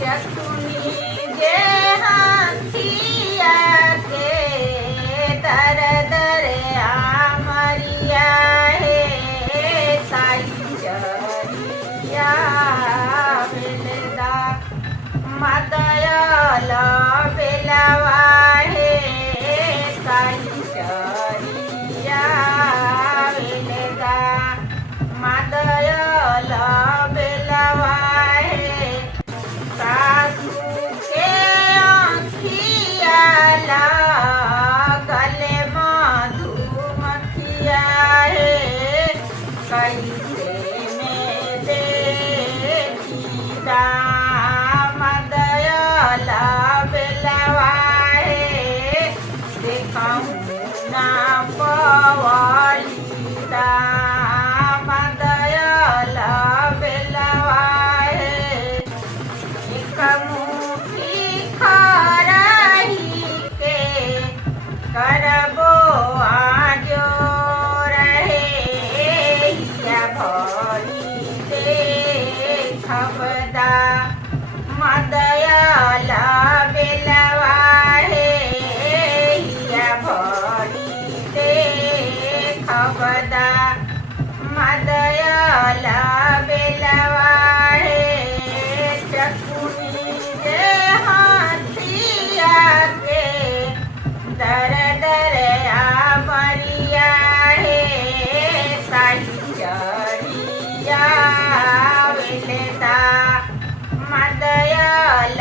चकुनी जे हाथिया के दर दर आमरिया हे साई चरिया बेलदा मदयल बेलवा हे साई चरिया बेलदा मदयल बेलवा हे सासू के आँखिया गले मधुमक्खिया हे कैसे में देखी मदयल बेलवा हे देखाऊँ ना पवलिता मदयल बेलवा हे एक मुट्ठी खरही के करबो आजो रहे या भरी देखबदा मदयल बेलवा हे या भरी देखबदा मदयल बेलवा हे चकुनी जे हाथिया के दर दर आमरिया हे साई चरिया बेलदा मदयल